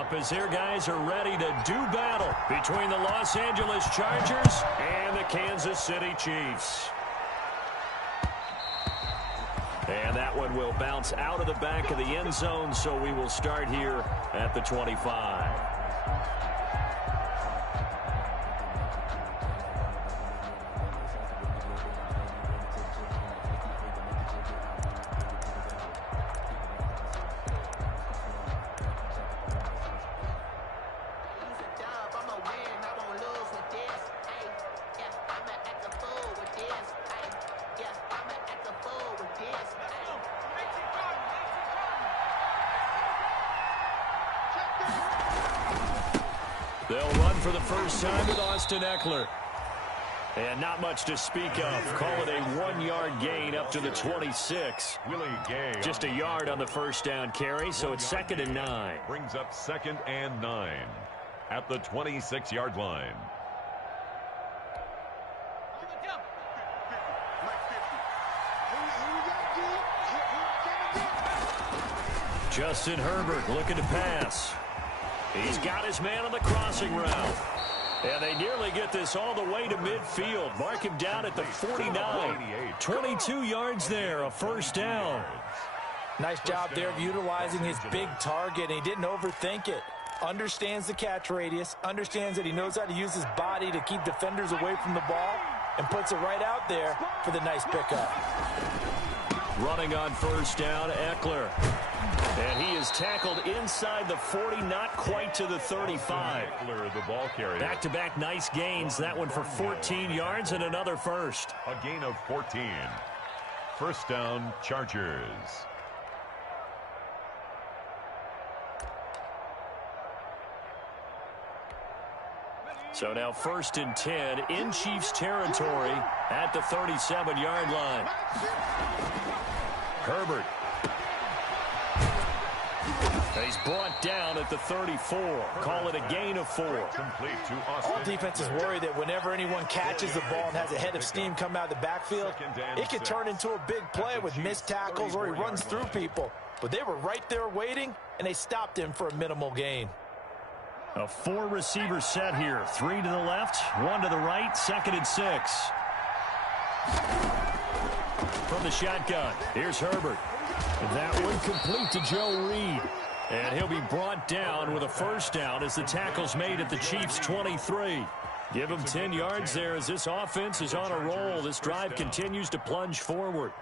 up as their guys are ready to do battle between the Los Angeles Chargers and the Kansas City Chiefs. And that one will bounce out of the back of the end zone, so we will start here at the 25. They'll run for the first time with Austin Eckler. And not much to speak of. Call it a 1-yard gain up to the 26. Just a yard on the first down carry, so it's 2nd and 9. Brings up 2nd and 9 at the 26-yard line. Justin Herbert looking to pass. He's got his man on the crossing route. And they nearly get this all the way to midfield. Mark him down at the 49. 22 yards there, a first down. Nice job there of utilizing his big target. He didn't overthink it. Understands the catch radius. Understands that he knows how to use his body to keep defenders away from the ball. And puts it right out there for the nice pickup. Running on first down, Eckler. And he is tackled inside the 40, not quite to the 35. Eckler, the ball carrier. Back-to-back nice gains. That one for 14 yards and another first. A gain of 14. First down, Chargers. So now 1st and 10 in Chiefs territory at the 37-yard line. Herbert. He's brought down at the 34. Call it a gain of 4. Complete to Austin. All defenses worry that whenever anyone catches the ball and has a head of steam come out of the backfield, it can turn into a big play with missed tackles or he runs through people. But they were right there waiting, and they stopped him for a minimal gain. A 4-receiver set here. 3 to the left, 1 to the right, 2nd and 6. From the shotgun, here's Herbert. That one complete to Joe Reed. And he'll be brought down with a first down as the tackle's made at the Chiefs' 23. Give him 10 yards there as this offense is on a roll. This drive continues to plunge forward.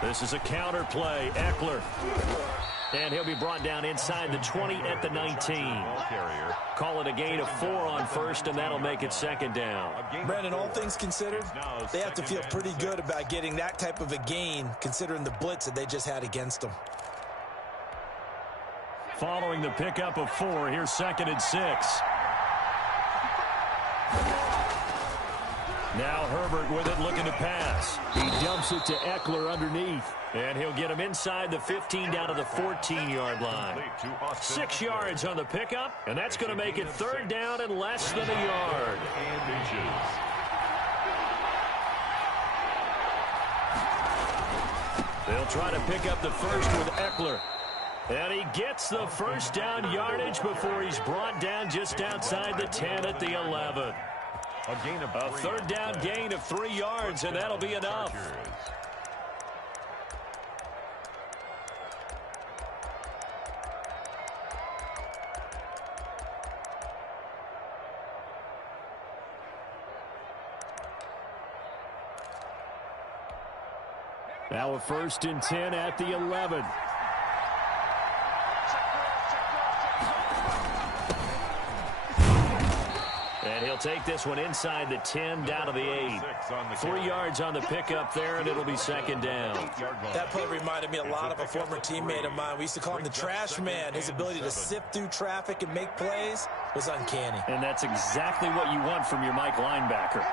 This is a counter play. Eckler. And he'll be brought down inside the 20 at the 19. Call it a gain of 4 on first, and that'll make it 2nd down. Brandon, all things considered, they have to feel pretty good about getting that type of a gain, considering the blitz that they just had against them. Following the pickup of 4, here's 2nd and 6. Now Herbert with it, looking to pass. He dumps it to Eckler underneath. And he'll get him inside the 15 down to the 14-yard line. 6 yards on the pickup, and that's going to make it 3rd down and less than a yard. They'll try to pick up the first with Eckler. And he gets the first down yardage before he's brought down just outside the 10 at the 11. A 3rd down gain of 3 yards, and that'll be enough. Now a 1st and 10 at the 11. And he'll take this one inside the 10 down to the 8. 3 yards on the pickup there, and it'll be 2nd down. That play reminded me a lot of a former teammate of mine. We used to call him the trash man. His ability to sift through traffic and make plays was uncanny. And that's exactly what you want from your Mike linebacker.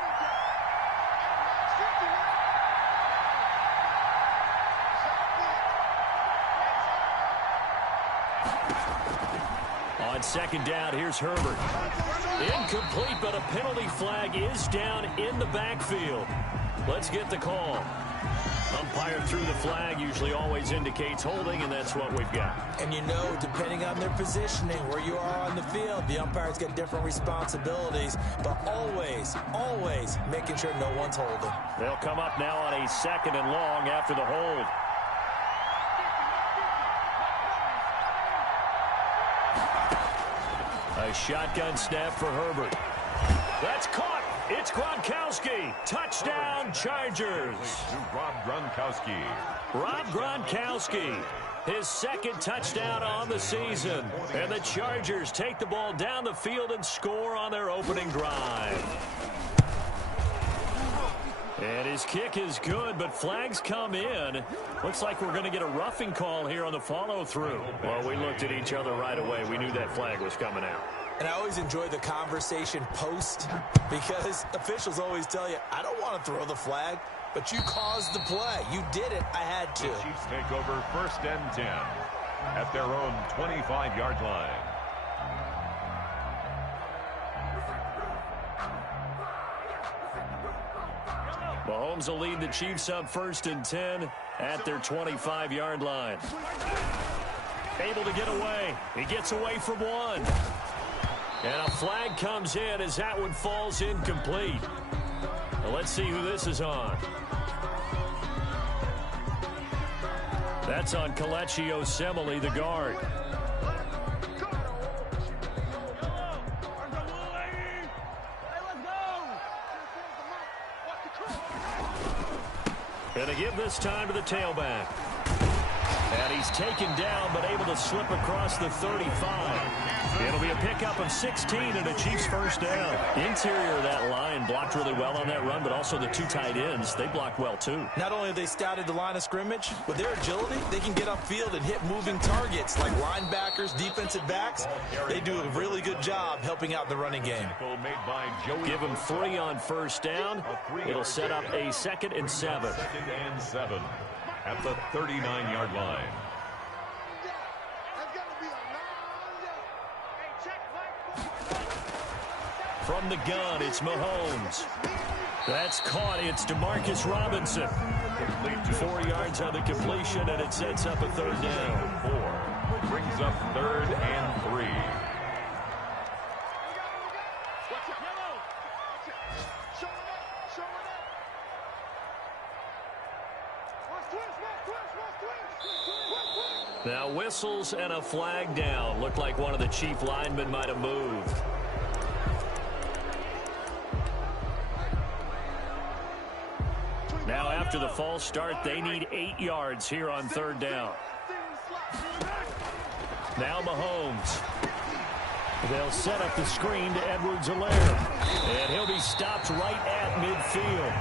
On On second down, here's Herbert. Incomplete, but a penalty flag is down in the backfield. Let's get the call. Umpire threw the flag, usually always indicates holding, and that's what we've got. And you know, depending on their positioning, where you are on the field, the umpires get different responsibilities, but always, always making sure no one's holding. They'll come up now on a 2nd and long after the hold. A shotgun snap for Herbert. That's caught. It's Gronkowski. Touchdown, Chargers. Rob Gronkowski. Rob Gronkowski, his 2nd touchdown on the season. And the Chargers take the ball down the field and score on their opening drive. And his kick is good, but flags come in. Looks like we're going to get a roughing call here on the follow-through. Well, we looked at each other right away. We knew that flag was coming out. And I always enjoy the conversation post because officials always tell you, I don't want to throw the flag, but you caused the play. You did it. I had to. The Chiefs take over 1st and 10 at their own 25-yard line. Mahomes will lead the Chiefs up 1st and 10 at their 25-yard line. Able to get away. He gets away from one. And a flag comes in as that one falls incomplete. Now let's see who this is on. That's on Kelechi Osemele, the guard. And to give this time to the tailback. And he's taken down, but able to slip across the 35. It'll be a pickup of 16 and a Chiefs 1st down. Interior of that line blocked really well on that run, but also the 2 tight ends, they blocked well too. Not only have they scouted the line of scrimmage, with their agility, they can get upfield and hit moving targets like linebackers, defensive backs. They do a really good job helping out the running game. Give them 3 on 1st down. It'll set up a 2nd and 7. 2nd and 7 at the 39-yard line. From the gun, it's Mahomes. That's caught. It's Demarcus Robinson. 4 yards on the completion, and it sets up a 3rd down. 4 brings up 3rd and 3. Now whistles and a flag down. Looked like one of the Chief linemen might have moved. Now after the false start, they need 8 yards here on 3rd down. Now Mahomes. They'll set up the screen to Edwards-Helaire. And he'll be stopped right at midfield.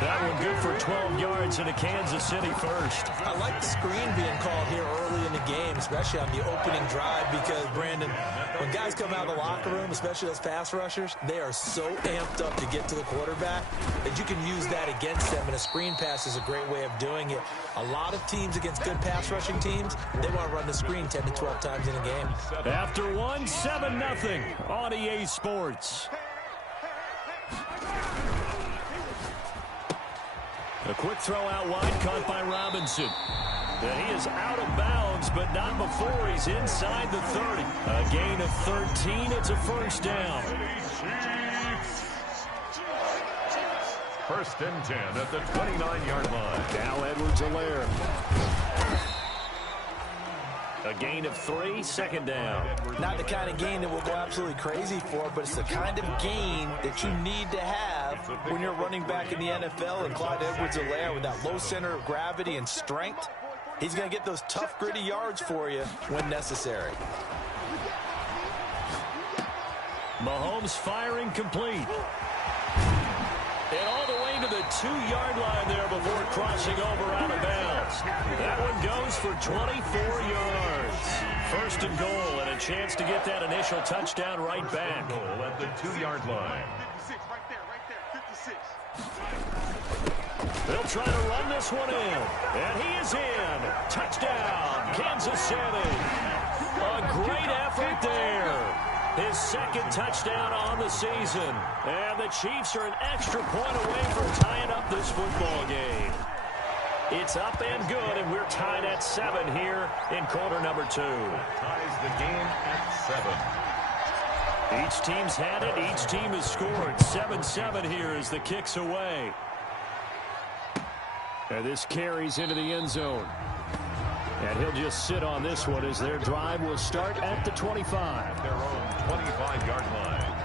That one good for 12 yards and a Kansas City 1st. I like the screen being called here early in the game, especially on the opening drive, because, Brandon, when guys come out of the locker room, especially those pass rushers, they are so amped up to get to the quarterback that you can use that against them, and a screen pass is a great way of doing it. A lot of teams against good pass rushing teams, they want to run the screen 10 to 12 times in a game. After 7-0 on EA Sports. A quick throw out wide, caught by Robinson. And he is out of bounds, but not before he's inside the 30. A gain of 13. It's a 1st down. 1st and 10 at the 29-yard line. Now Edwards-Helaire. A gain of 3, 2nd down. Not the kind of gain that we'll go absolutely crazy for, but it's the kind of gain that you need to have when you're running back in the NFL. And Clyde Edwards-Helaire, with that low center of gravity and strength, he's going to get those tough, gritty yards for you when necessary. Mahomes firing complete. And all the way to the 2-yard line there before crossing over out of bounds. That one goes for 24 yards. 1st and goal, and a chance to get that initial touchdown right back. Goal at the 2-yard line. 56, right there, 56. They'll try to run this one in. And he is in. Touchdown, Kansas City. A great effort there his second touchdown on the season. And the Chiefs are an extra point away from tying up this football game. It's up and good, and we're tied at 7 here in quarter number 2. Ties the game at 7. Each team's had it. Each team has scored. 7-7 here as the kick's away. And this carries into the end zone. And he'll just sit on this one as their drive will start at the 25. Their own 25-yard line.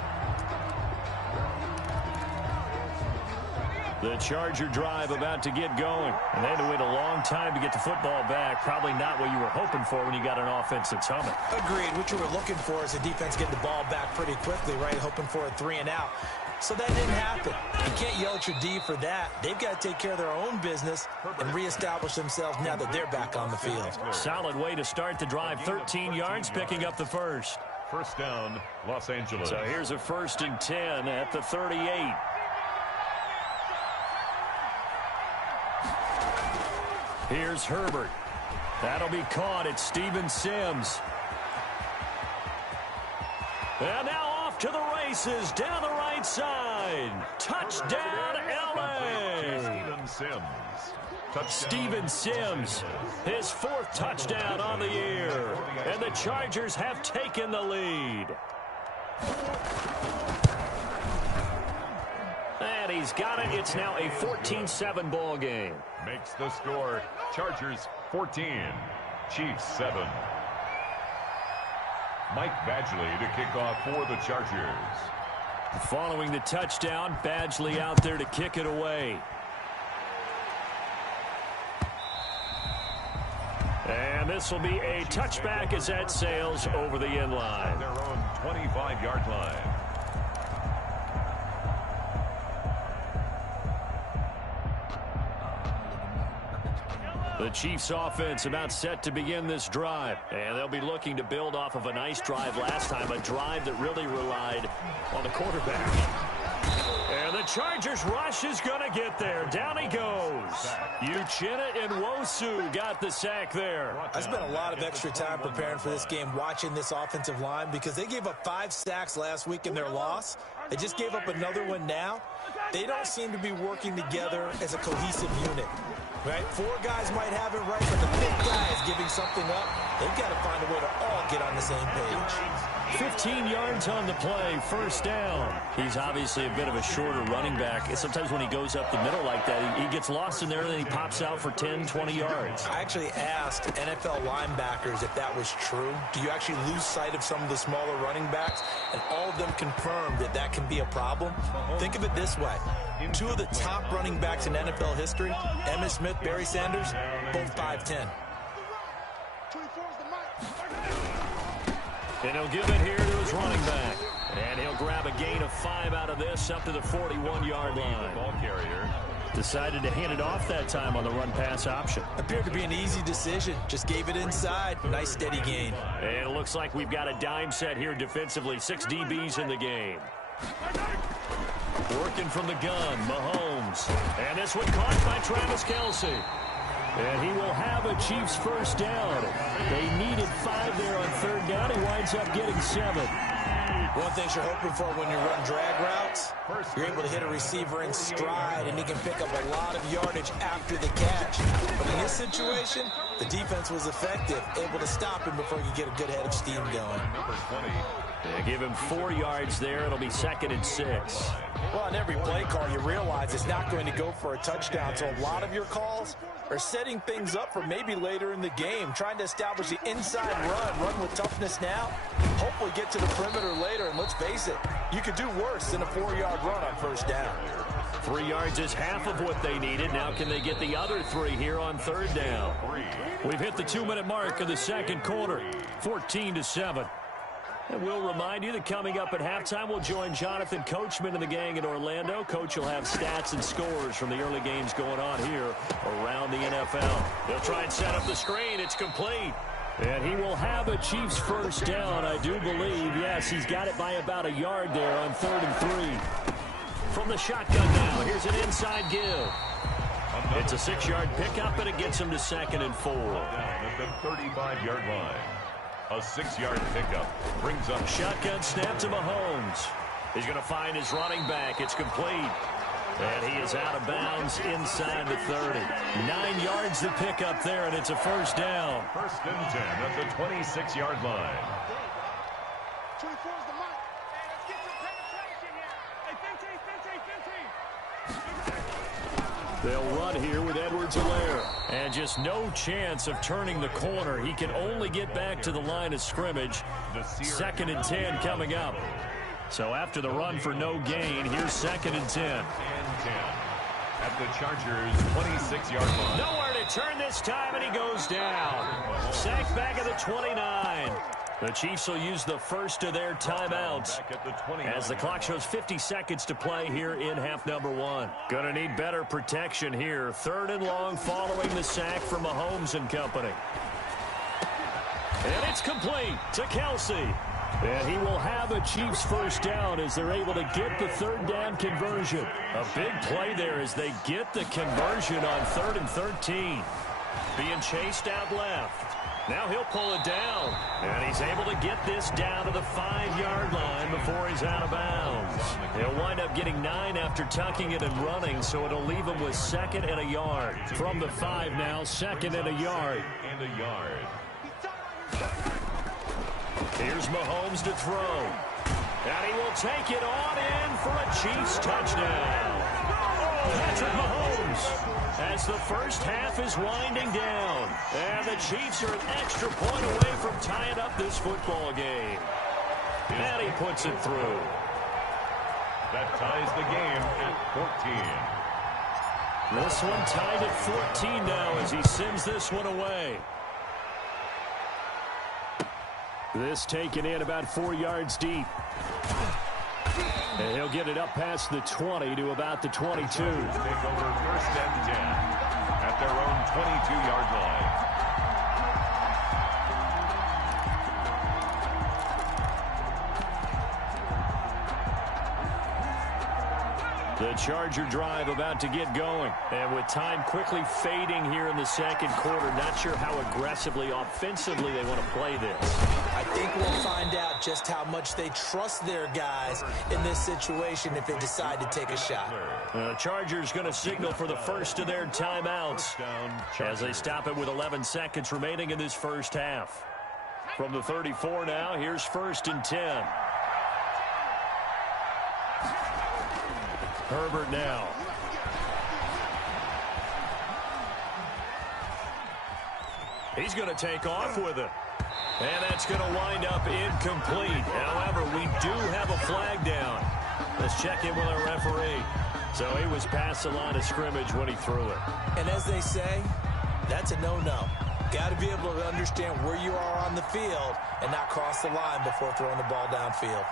The Charger drive about to get going. And they had to wait a long time to get the football back. Probably not what you were hoping for when you got an offense that's humming. Agreed. What you were looking for is a defense getting the ball back pretty quickly, right? Hoping for a 3-and-out. So that didn't happen. You can't yell at your D for that. They've got to take care of their own business and reestablish themselves now that they're back on the field. Solid way to start the drive. 13 yards, picking up the first. First down, Los Angeles. So here's a 1st and 10 at the 38. Here's Herbert. That'll be caught at Steven Sims. And now off to the races down the right side. Touchdown, L.A. Steven Sims. Steven Sims, his 4th touchdown on the year. And the Chargers have taken the lead. And he's got it. It's now a 14-7 ball game. Makes the score. Chargers 14, Chiefs 7. Mike Badgley to kick off for the Chargers. Following the touchdown, Badgley out there to kick it away. And this will be a touchback as that sails over the end line. Their own 25-yard line. The Chiefs offense about set to begin this drive. And they'll be looking to build off of a nice drive last time, a drive that really relied on the quarterback. And the Chargers rush is going to get there. Down he goes. Uchenna and Nwosu got the sack there. I spent a lot of extra time preparing for this game, watching this offensive line, because they gave up 5 sacks last week in their loss. They just gave up another one now. They don't seem to be working together as a cohesive unit. Right? 4 guys might have it right, but the 5th guy is giving something up. They've got to find a way to all get on the same page. 15 yards on the play, first down. He's obviously a bit of a shorter running back. Sometimes when he goes up the middle like that, he gets lost in there and then he pops out for 10, 20 yards. I actually asked NFL linebackers if that was true. Do you actually lose sight of some of the smaller running backs? And all of them confirmed that that can be a problem. Think of it this way. 2 of the top running backs in NFL history, Emmitt Smith, Barry Sanders, both 5'10". And he'll give it here to his running back. And he'll grab a gain of 5 out of this up to the 41-yard line. Ball carrier decided to hand it off that time on the run-pass option. Appeared to be an easy decision. Just gave it inside. Nice steady gain. And it looks like we've got a dime set here defensively. 6 DBs in the game. Working from the gun, Mahomes. And this one caught by Travis Kelce. And he will have a Chiefs first down. They needed 5 there on 3rd down. He winds up getting 7. One thing you're hoping for when you run drag routes, you're able to hit a receiver in stride, and he can pick up a lot of yardage after the catch. But in this situation, the defense was effective, able to stop him before he could get a good head of steam going. number 20. They give him 4 yards there. It'll be 2nd and 6. Well, on every play call, you realize it's not going to go for a touchdown. So a lot of your calls are setting things up for maybe later in the game, trying to establish the inside run with toughness now, hopefully get to the perimeter later. And let's face it, you could do worse than a 4-yard run on first down. 3 yards is half of what they needed. Now can they get the other 3 here on 3rd down? We've hit the 2-minute mark of the second quarter, 14-7. And we'll remind you that coming up at halftime, we'll join Jonathan Coachman and the gang in Orlando. Coach will have stats and scores from the early games going on here around the NFL. He'll try and set up the screen. It's complete. And he will have a Chiefs first down, I do believe. Yes, he's got it by about a yard there on 3rd and 3. From the shotgun now, here's an inside give. It's a 6-yard pickup, and it gets him to 2nd and 4. Down at the 35-yard line. A 6-yard pickup brings up shotgun snap to Mahomes. He's going to find his running back. It's complete. And he is out of bounds inside the 30. 9 yards to pick up there, and it's a first down. First and 10 at the 26-yard line. 24 is the mark. Hey, let's get some penetration here. Hey, 15. They'll run here with Edwards-Helaire. And just no chance of turning the corner. He can only get back to the line of scrimmage. 2nd and 10 coming up. So after the run for no gain, here's 2nd and 10. And 10 at the Chargers' 26-yard line. Nowhere to turn this time, and he goes down. Sacked back at the 29. The Chiefs will use the first of their timeouts as the clock shows 50 seconds to play here in half number 1. Gonna need better protection here. 3rd and long following the sack from Mahomes and company. And it's complete to Kelsey. And he will have a Chiefs first down as they're able to get the 3rd down conversion. A big play there as they get the conversion on 3rd and 13. Being chased out left. Now he'll pull it down. And he's able to get this down to the 5-yard line before he's out of bounds. He'll wind up getting 9 after tucking it and running, so it'll leave him with 2nd and a yard. From the 5 now, 2nd and a yard. Here's Mahomes to throw. And he will take it on in for a Chiefs touchdown. Patrick Mahomes as the first half is winding down. And the Chiefs are an extra point away from tying up this football game. And he puts it through. That ties the game at 14. This one tied at 14 now as he sends this one away. This taken in about 4 yards deep. And he'll get it up past the 20 to about the 22. Take over 1st and 10 at their own 22-yard line. The Charger drive about to get going. And with time quickly fading here in the 2nd quarter, not sure how aggressively, offensively they want to play this. I think we'll find out just how much they trust their guys in this situation if they decide to take a shot. The Chargers going to signal for the first of their timeouts as they stop it with 11 seconds remaining in this first half. From the 34 now, here's 1st and 10. Herbert now. He's going to take off with it. And that's going to wind up incomplete. However, we do have a flag down. Let's check in with our referee. So he was past the line of scrimmage when he threw it. And as they say, that's a no-no. Got to be able to understand where you are on the field and not cross the line before throwing the ball downfield.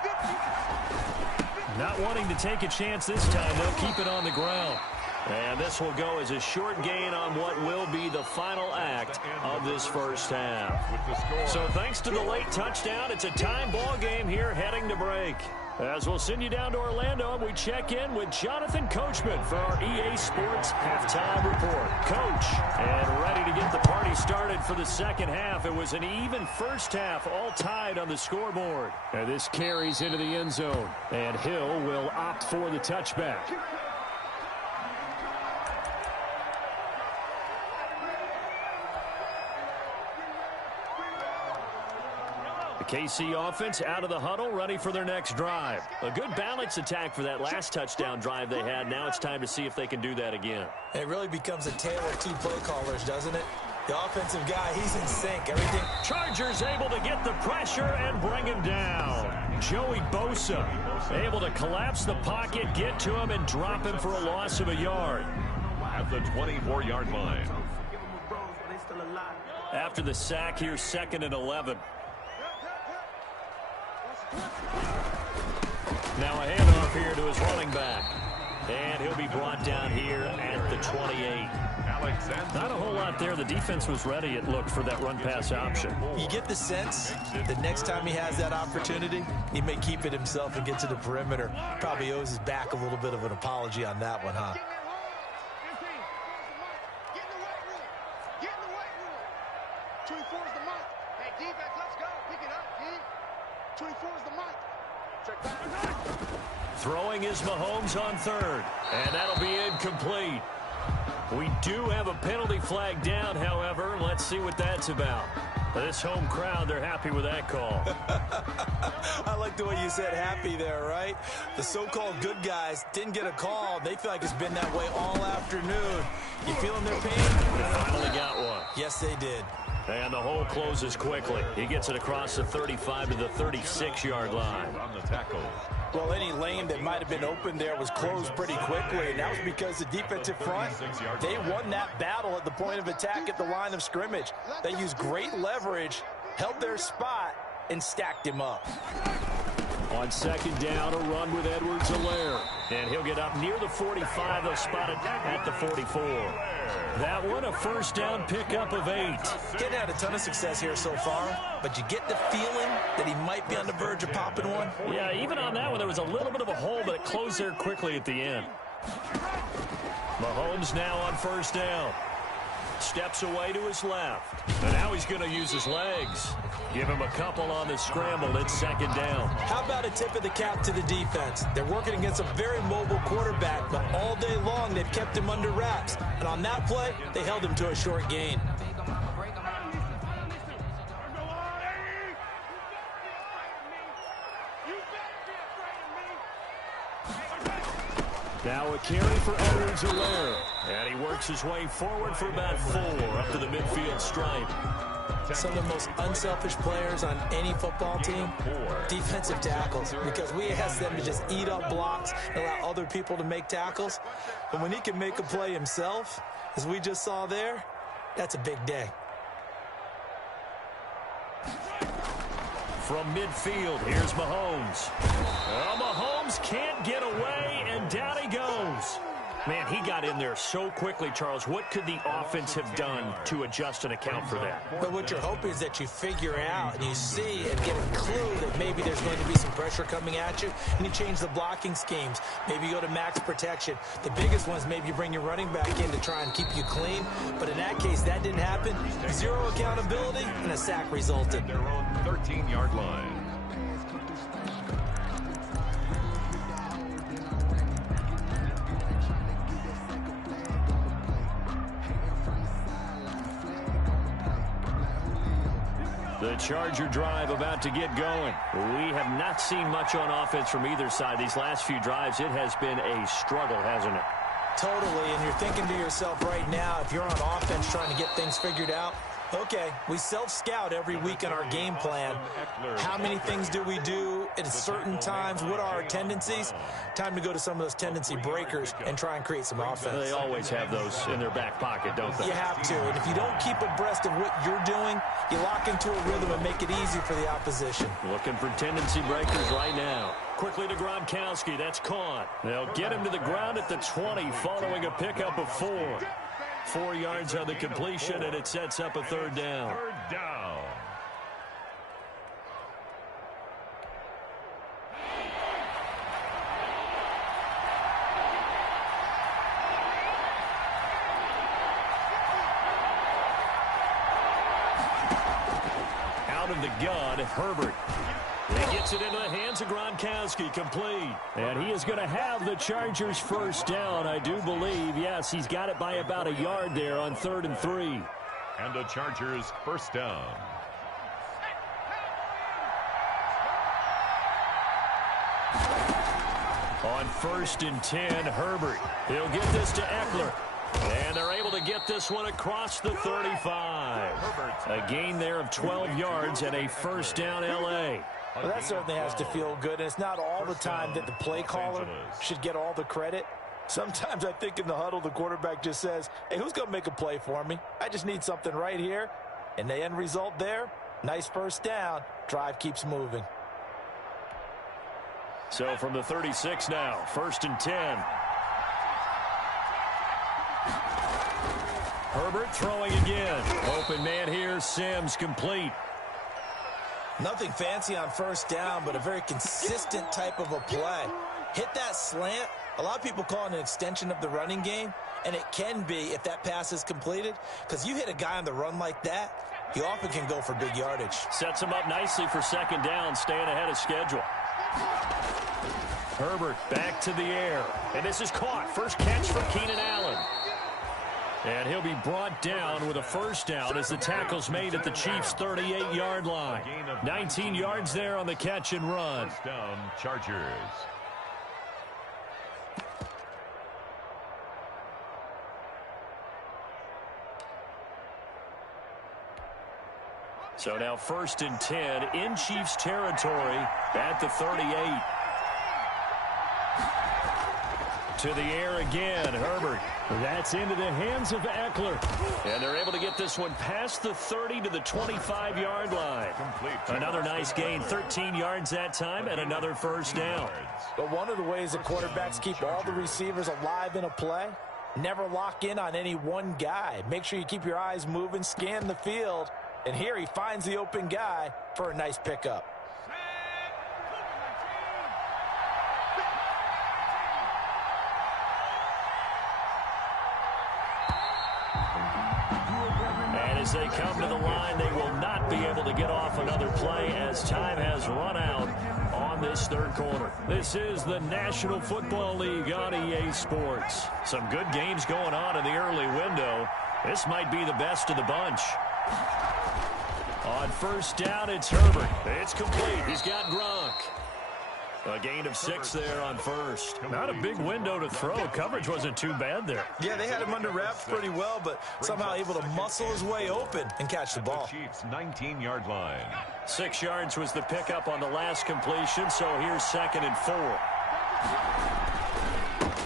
Not wanting to take a chance this time, they'll keep it on the ground. And this will go as a short gain on what will be the final act of this first half. So thanks to the late touchdown, it's a time ball game here heading to break. As we'll send you down to Orlando, and we check in with Jonathan Coachman for our EA Sports Halftime Report. Coach, and ready to get the party started for the second half. It was an even first half, all tied on the scoreboard. And this carries into the end zone, and Hill will opt for the touchback. KC offense out of the huddle, ready for their next drive. A good balance attack for that last touchdown drive they had. Now it's time to see if they can do that again. And it really becomes a tale of two play callers, doesn't it? The offensive guy, he's in sync. Everything. Chargers able to get the pressure and bring him down. Joey Bosa able to collapse the pocket, get to him, and drop him for a loss of a yard. At the 24-yard line. After the sack, here's 2nd and 11. Now a handoff here to his running back. And he'll be brought down here at the 28. Not a whole lot there. The defense was ready, it looked, for that run-pass option. You get the sense that next time he has that opportunity, he may keep it himself and get to the perimeter. Probably owes his back a little bit of an apology on that one, huh? Get in the weight room. 24 is the mark. Hey, defense, let's go. 24 is the mic. Check that. Throwing is Mahomes on third, and that'll be incomplete. We do have a penalty flag down, however. Let's see what that's about. This home crowd, they're happy with that call. I like the way you said happy there, right? The so-called good guys didn't get a call. They feel like it's been that way all afternoon. You feeling their pain? They finally got one. Yes, they did. And the hole closes quickly. He gets it across the 35 to the 36-yard line. On the tackle. Well, any lane that might have been open there was closed pretty quickly, and that was because the defensive front, they won that battle at the point of attack at the line of scrimmage. They used great leverage, held their spot, and stacked him up. On second down, a run with Edwards-Helaire. And he'll get up near the 45. They'll spot it at the 44. That one, a first down pickup of 8. Getting had a ton of success here so far, but you get the feeling that he might be on the verge of popping one. Yeah, even on that one, there was a little bit of a hole, but it closed there quickly at the end. Mahomes now on first down. Steps away to his left. And now he's going to use his legs. Give him a couple on the scramble. It's second down. How about a tip of the cap to the defense? They're working against a very mobile quarterback, but all day long they've kept him under wraps. And on that play, they held him to a short gain. Now a carry for Edwards-Helaire. And he works his way forward for about 4 up to the midfield stripe. Some of the most unselfish players on any football team, defensive tackles, because we ask them to just eat up blocks and allow other people to make tackles. But when he can make a play himself, as we just saw there, that's a big day. From midfield, here's Mahomes. Well, Mahomes can't get away, and down he goes. Man, he got in there so quickly, Charles. What could the offense have done to adjust and account for that? But what you're hoping is that you figure out and you see and get a clue that maybe there's going to be some pressure coming at you, and you change the blocking schemes. Maybe you go to max protection. The biggest ones, maybe you bring your running back in to try and keep you clean. But in that case, that didn't happen. 0 accountability, and a sack resulted. Their own 13-yard line. The Charger drive about to get going. We have not seen much on offense from either side. These last few drives, it has been a struggle, hasn't it? Totally, and you're thinking to yourself right now, if you're on offense trying to get things figured out, okay, we self-scout every week in our game plan. How many things do we do at certain times? What are our tendencies? Time to go to some of those tendency breakers and try and create some offense. They always have those in their back pocket, don't they? You have to, and if you don't keep abreast of what you're doing, you lock into a rhythm and make it easy for the opposition. Looking for tendency breakers right now. Quickly to Gronkowski. That's caught. They'll get him to the ground at the 20 following a pickup of 4. 4 yards on the completion, and it sets up a third down. Third down. Out of the gun, Herbert. He gets it into the hands of Gronkowski, complete. And he is going to have the Chargers first down, I do believe. Yes, he's got it by about a yard there on 3rd and 3. And the Chargers first down. On 1st and 10, Herbert. He'll get this to Eckler. And they're able to get this one across the 35. A gain there of 12 yards and a first down L.A. Well, that certainly has to feel good, and it's not all the time that the play caller should get all the credit. Sometimes I think in the huddle, the quarterback just says, hey, who's going to make a play for me? I just need something right here. And the end result there, nice first down. Drive keeps moving. So from the 36 now, 1st and 10. Herbert throwing again. Open man here, Sims complete. Nothing fancy on first down, but a very consistent type of a play. Hit that slant. A lot of people call it an extension of the running game, and it can be if that pass is completed, because you hit a guy on the run like that, He often can go for big yardage. Sets him up nicely for second down, staying ahead of schedule. Herbert back to the air. And this is caught. First catch for Keenan Allen. And he'll be brought down with a first down as the tackle's made at the Chiefs' 38-yard line. 19 yards there on the catch and run. First down, Chargers. So now 1st and 10 in Chiefs territory at the 38. To the air again, Herbert. That's into the hands of Eckler. And they're able to get this one past the 30 to the 25-yard line. Another nice gain, 13 yards that time, and another first down. But one of the ways that quarterbacks keep all the receivers alive in a play, never lock in on any one guy. Make sure you keep your eyes moving, scan the field. And here he finds the open guy for a nice pickup. And as they come to the line, they will not be able to get off another play as time has run out on this third quarter. This is the National Football League on EA Sports. Some good games going on in the early window. This might be the best of the bunch. On first down, it's Herbert. It's complete. He's got Gronk. A gain of 6 there on first. Not a big window to throw. Coverage wasn't too bad there. Yeah, they had him under wraps pretty well, but somehow able to muscle his way open and catch the ball. Chiefs 19-yard line. 6 yards was the pickup on the last completion, so here's 2nd and 4.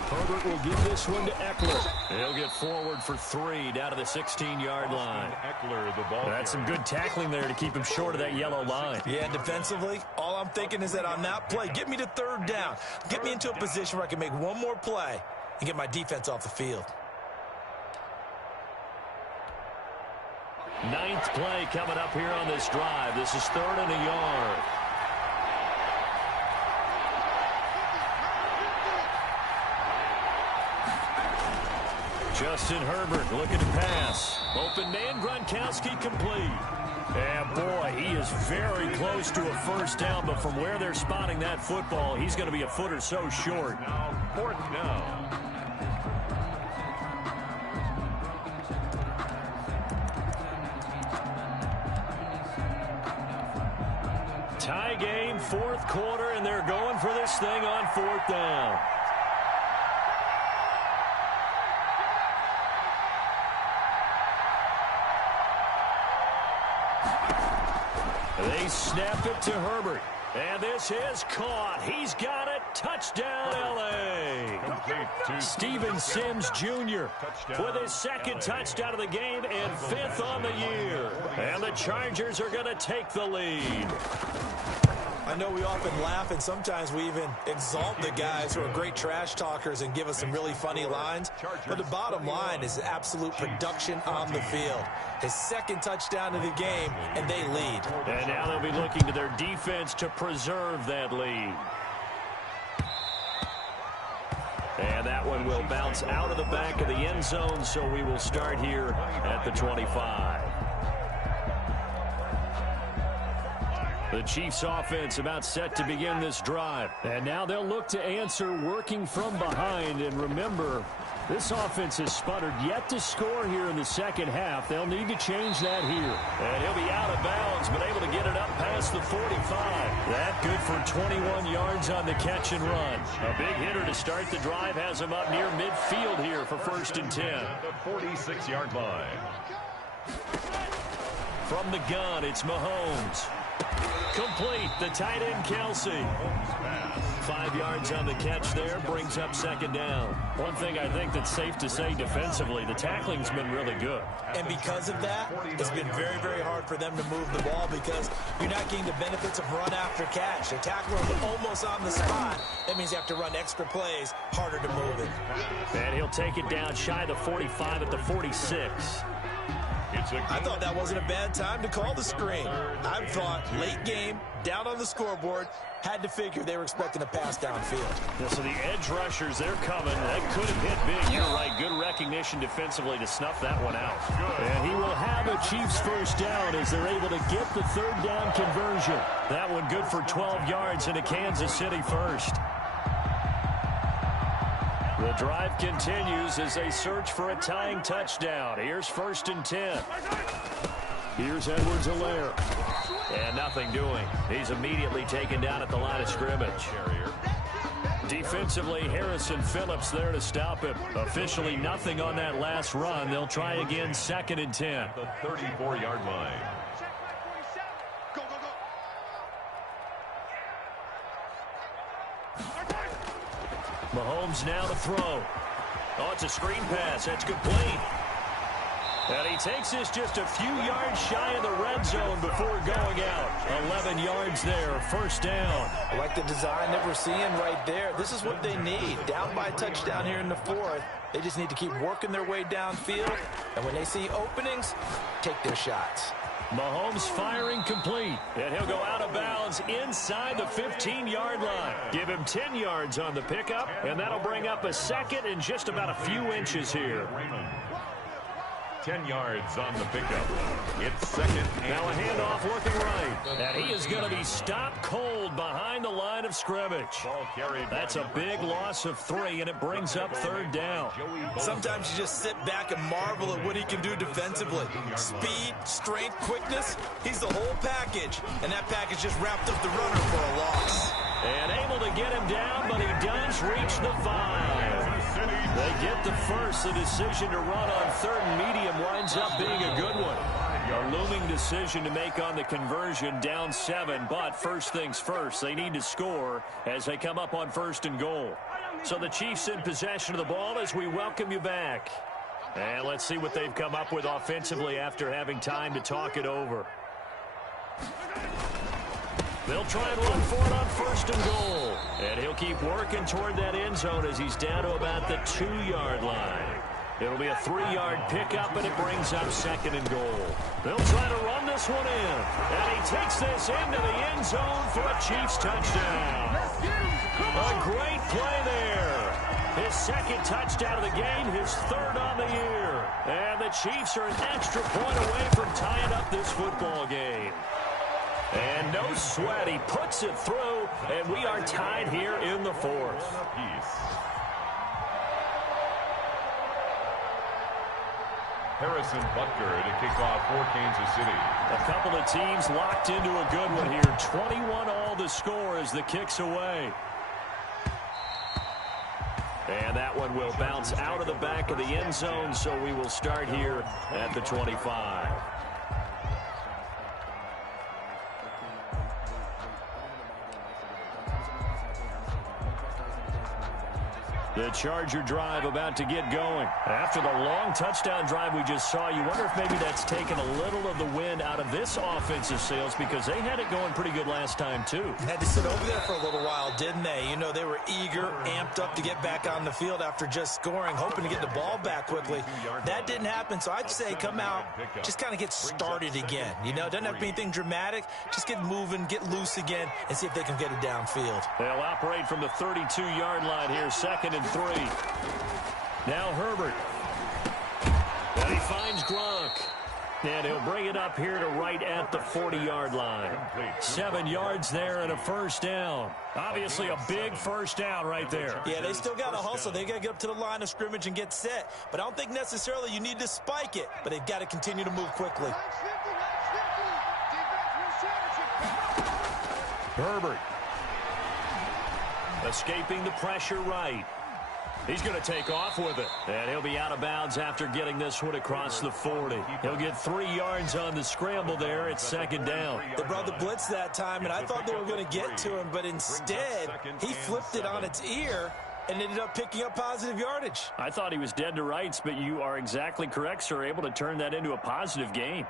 Herbert will give this one to Eckler. He'll get forward for 3 down to the 16-yard line. Eckler, the ball. That's some good tackling there to keep him short of that yellow line. Yeah, defensively, all I'm thinking is that on that play, get me to 3rd down. Get me into a position where I can make one more play and get my defense off the field. 9th play coming up here on this drive. This is 3rd and a yard. Justin Herbert looking to pass. Open man, Gronkowski complete. And boy, he is very close to a first down, but from where they're spotting that football, he's going to be a foot or so short. Now 4th down. Tie game, 4th quarter, and they're going for this thing on 4th down. They snap it to Herbert. And this is caught. He's got it. Touchdown, L.A. Steven Sims Jr. with his 2nd touchdown of the game and 5th on the year. And the Chargers are going to take the lead. I know we often laugh, and sometimes we even exalt the guys who are great trash talkers and give us some really funny lines. But the bottom line is absolute production on the field. His 2nd touchdown of the game, and they lead. And now they'll be looking to their defense to preserve that lead. And that one will bounce out of the back of the end zone, so we will start here at the 25. The Chiefs offense about set to begin this drive. And now they'll look to answer working from behind. And remember, this offense has sputtered yet to score here in the second half. They'll need to change that here. And he'll be out of bounds, but able to get it up past the 45. That good for 21 yards on the catch and run. A big hitter to start the drive has him up near midfield here for 1st and 10. The 46-yard line. From the gun, it's Mahomes. Complete, the tight end Kelsey. 5 yards on the catch there, brings up 2nd down. One thing I think that's safe to say defensively, the tackling's been really good. And because of that, it's been very, very hard for them to move the ball because you're not getting the benefits of run after catch. They're tackling almost on the spot. That means you have to run extra plays, harder to move it. And he'll take it down shy of the 45 at the 46. I thought that wasn't a bad time to call the screen. I thought late game, down on the scoreboard, had to figure they were expecting a pass downfield. Yeah, so the edge rushers, they're coming. That could have hit big. You're right. Good recognition defensively to snuff that one out. And he will have a Chiefs first down as they're able to get the third down conversion. That one good for 12 yards into Kansas City first. The drive continues as they search for a tying touchdown. Here's 1st and 10. Here's Edwards-Helaire. And nothing doing. He's immediately taken down at the line of scrimmage. Defensively, Harrison Phillips there to stop him. Officially nothing on that last run. They'll try again 2nd and 10. The 34-yard line. Mahomes now to throw. Oh, it's a screen pass. That's complete. And he takes this just a few yards shy of the red zone before going out. 11 yards there, first down. I like the design that we're seeing right there. This is what they need. Down by a touchdown here in the 4th. They just need to keep working their way downfield. And when they see openings, take their shots. Mahomes firing complete. And he'll go out of bounds inside the 15-yard line. Give him 10 yards on the pickup, and that'll bring up a second and just about a few inches here. 10 yards on the pickup. It's 2nd. Now a handoff working right. And he is going to be stopped cold behind the line of scrimmage. That's a big loss of 3, and it brings up 3rd down. Sometimes you just sit back and marvel at what he can do defensively. Speed, strength, quickness, he's the whole package. And that package just wrapped up the runner for a loss. And able to get him down, but he does reach the 5. They get the first. The decision to run on 3rd and medium winds up being a good one. A looming decision to make on the conversion, down 7. But first things first, they need to score as they come up on 1st and goal. So the Chiefs in possession of the ball as we welcome you back. And let's see what they've come up with offensively after having time to talk it over. They'll try and run for it on 1st and goal. And he'll keep working toward that end zone as he's down to about the 2-yard line. It'll be a 3-yard pickup, and it brings up 2nd and goal. They'll try to run this one in. And he takes this into the end zone for a Chiefs touchdown. A great play there. His 2nd touchdown of the game, his 3rd on the year. And the Chiefs are an extra point away from tying up this football game. And no sweat, he puts it through, and we are tied here in the 4th. Harrison Butker to kick off for Kansas City. A couple of teams locked into a good one here. 21 all the score as the kick's away. And that one will bounce out of the back of the end zone, so we will start here at the 25. The Charger drive about to get going. After the long touchdown drive we just saw, you wonder if maybe that's taken a little of the wind out of this offensive sails because they had it going pretty good last time, too. Had to sit over there for a little while, didn't they? You know, they were eager, amped up to get back on the field after just scoring, hoping to get the ball back quickly. That didn't happen, so I'd say come out, just kind of get started again. You know, it doesn't have to be anything dramatic. Just get moving, get loose again, and see if they can get it downfield. They'll operate from the 32-yard line here, 2nd and 3. Now Herbert. And he finds Gronk. And he'll bring it up here to right at the 40-yard line. 7 yards there and a first down. Obviously a big first down right there. Yeah, they still got to hustle. They got to get up to the line of scrimmage and get set. But I don't think necessarily you need to spike it. But they've got to continue to move quickly. Herbert. Escaping the pressure right. He's going to take off with it. And he'll be out of bounds after getting this one across the 40. He'll get 3 yards on the scramble there. It's 2nd down. They brought the blitz that time, and I thought they were going to get to him. But instead, he flipped it on its ear and ended up picking up positive yardage. I thought he was dead to rights, but you are exactly correct, sir. Able to turn that into a positive gain.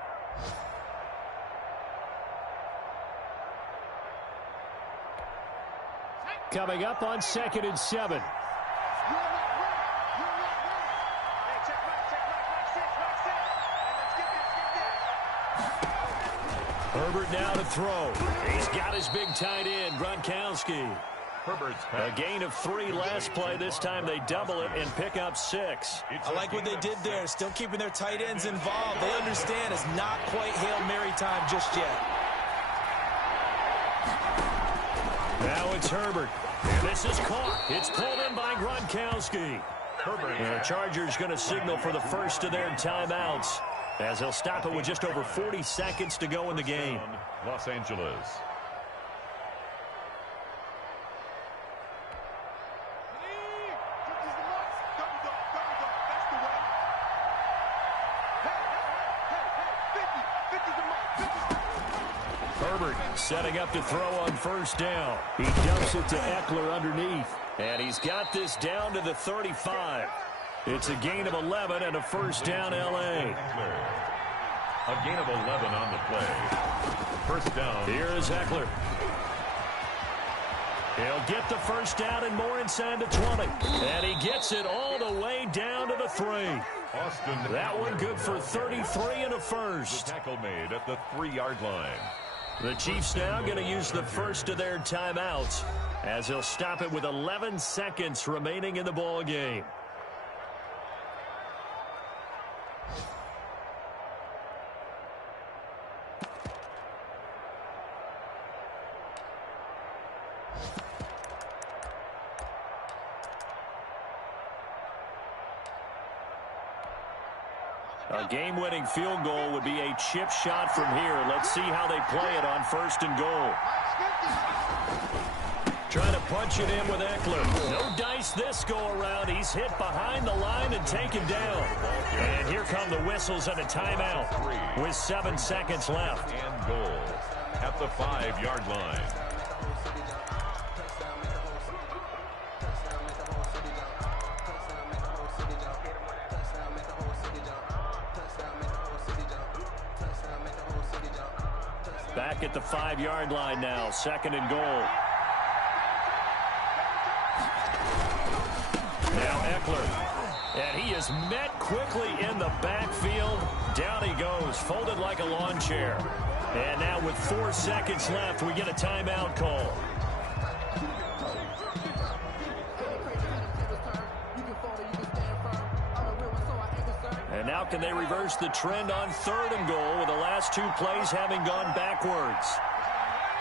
Coming up on 2nd and 7. Herbert now to throw. He's got his big tight end, Gronkowski. A gain of 3 last play. This time they double it and pick up 6. I like what they did there, still keeping their tight ends involved. They understand it's not quite Hail Mary time just yet. Now it's Herbert. And this is caught. It's pulled in by Gronkowski. And the Chargers going to signal for the first of their timeouts, as they'll stop it with just over 40 seconds to go in the game. Los Angeles. Herbert setting up to throw on first down. He dumps it to Eckler underneath. And he's got this down to the 35. It's a gain of 11 and a first down, L.A. A gain of 11 on the play. First down. Here is Eckler. He'll get the first down and more inside the 20. And he gets it all the way down to the 3. Austin. That one good for 33 and a first. The tackle made at the 3-yard line. The Chiefs now going to use the first of their timeouts, as they'll stop it with 11 seconds remaining in the ball game. A game-winning field goal would be a chip shot from here. Let's see how they play it on first and goal. Trying to punch it in with Eckler. No dice this go-around. He's hit behind the line and taken down. And here come the whistles and a timeout with 7 seconds left. And goal at the 5-yard line. Back at the 5-yard line now, second and goal. Now Eckler, and he is met quickly in the backfield. Down he goes, folded like a lawn chair. And now with 4 seconds left, we get a timeout call. And now can they reverse the trend on third and goal with the last 2 plays having gone backwards?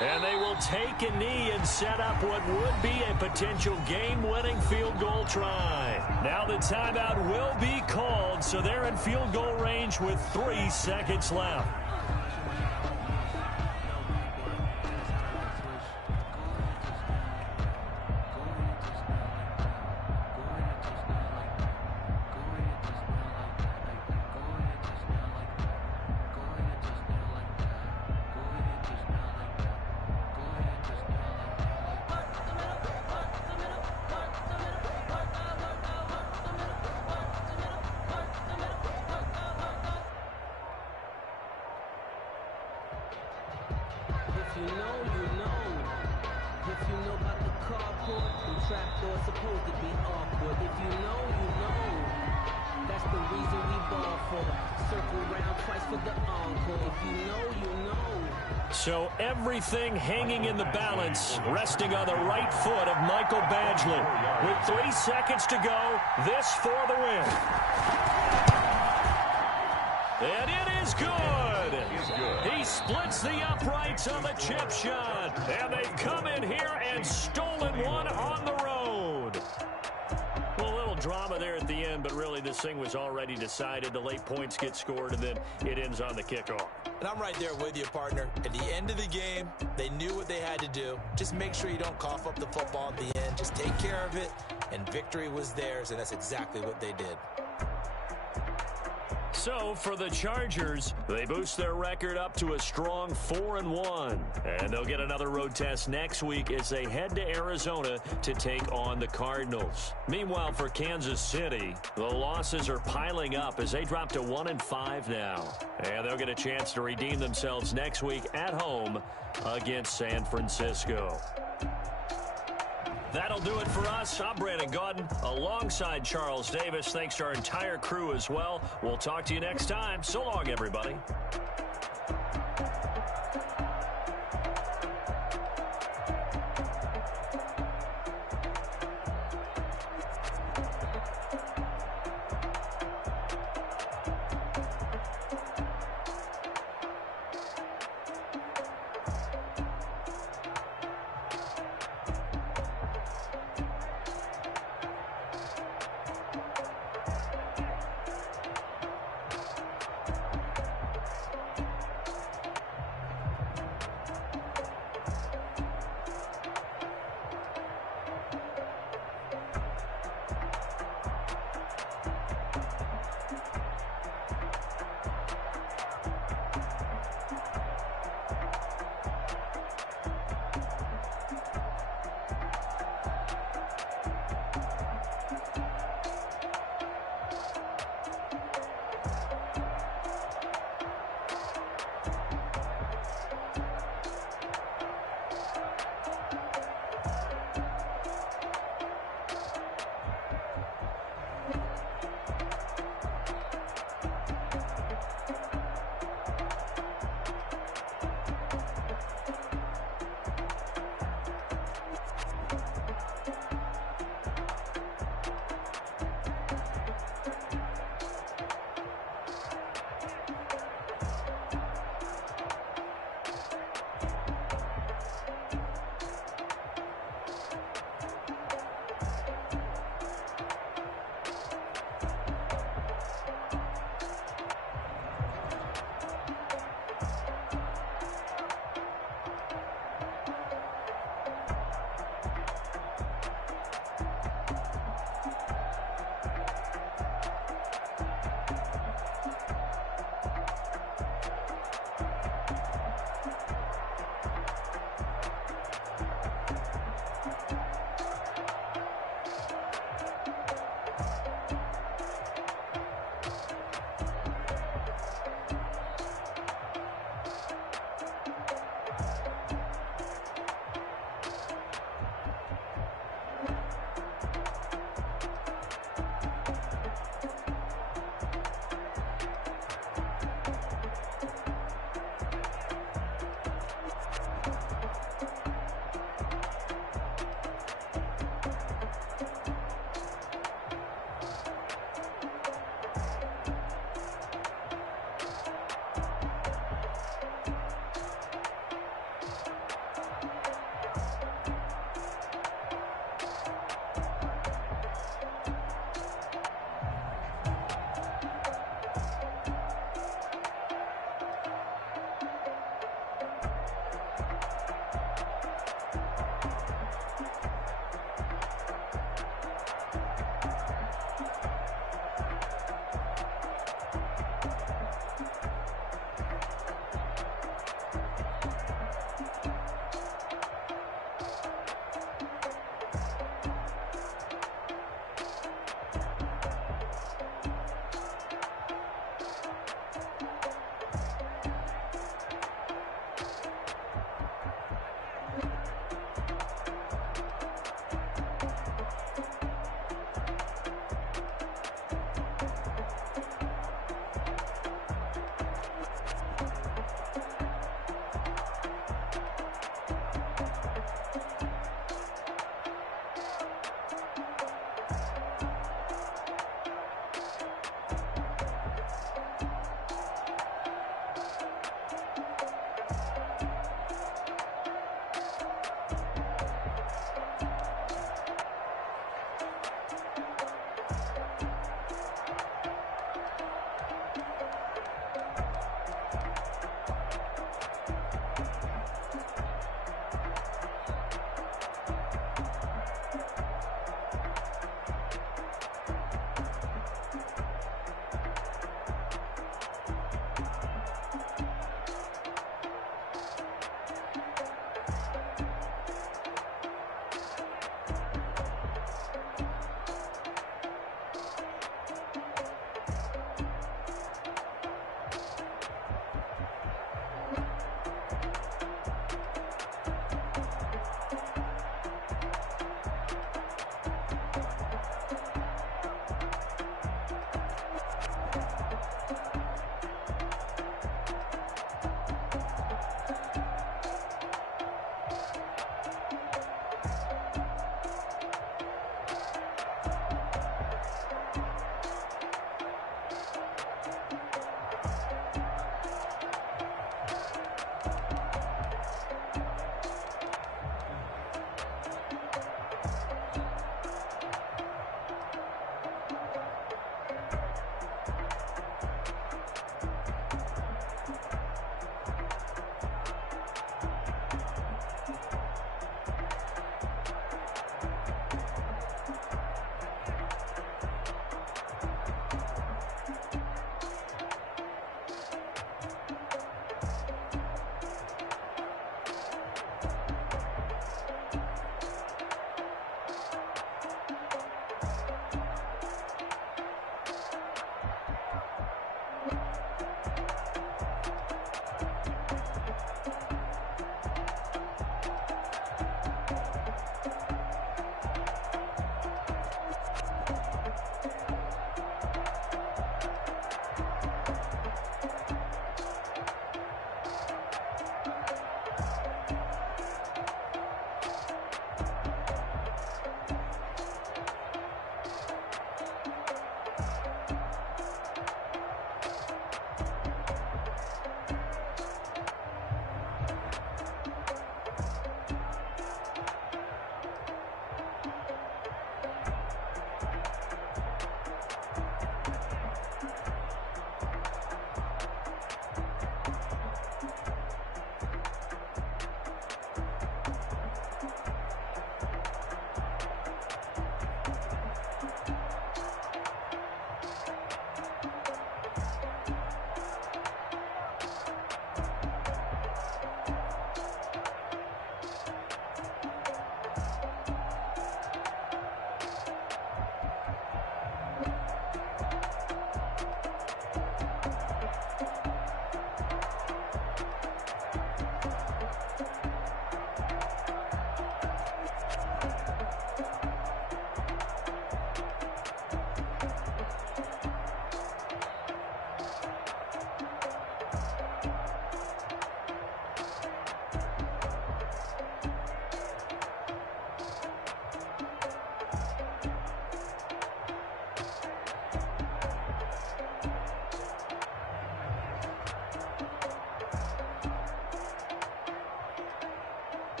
And they will take a knee and set up what would be a potential game-winning field goal try. Now the timeout will be called, so they're in field goal range with 3 seconds left. So everything hanging in the balance, resting on the right foot of Michael Badgley. With 3 seconds to go, this for the win. And it is good. He splits the uprights on the chip shot. And they've come in here and stolen one on the road. Well, a little drama there at the end, but really this thing was already decided. The late points get scored, and then it ends on the kickoff. And I'm right there with you, partner. At the end of the game, they knew what they had to do. Just make sure you don't cough up the football at the end. Just take care of it, and victory was theirs, and that's exactly what they did. So, for the Chargers, they boost their record up to a strong 4-1. And they'll get another road test next week as they head to Arizona to take on the Cardinals. Meanwhile, for Kansas City, the losses are piling up as they drop to 1-5 now. And they'll get a chance to redeem themselves next week at home against San Francisco. That'll do it for us. I'm Brandon Gaudin alongside Charles Davis. Thanks to our entire crew as well. We'll talk to you next time. So long, everybody.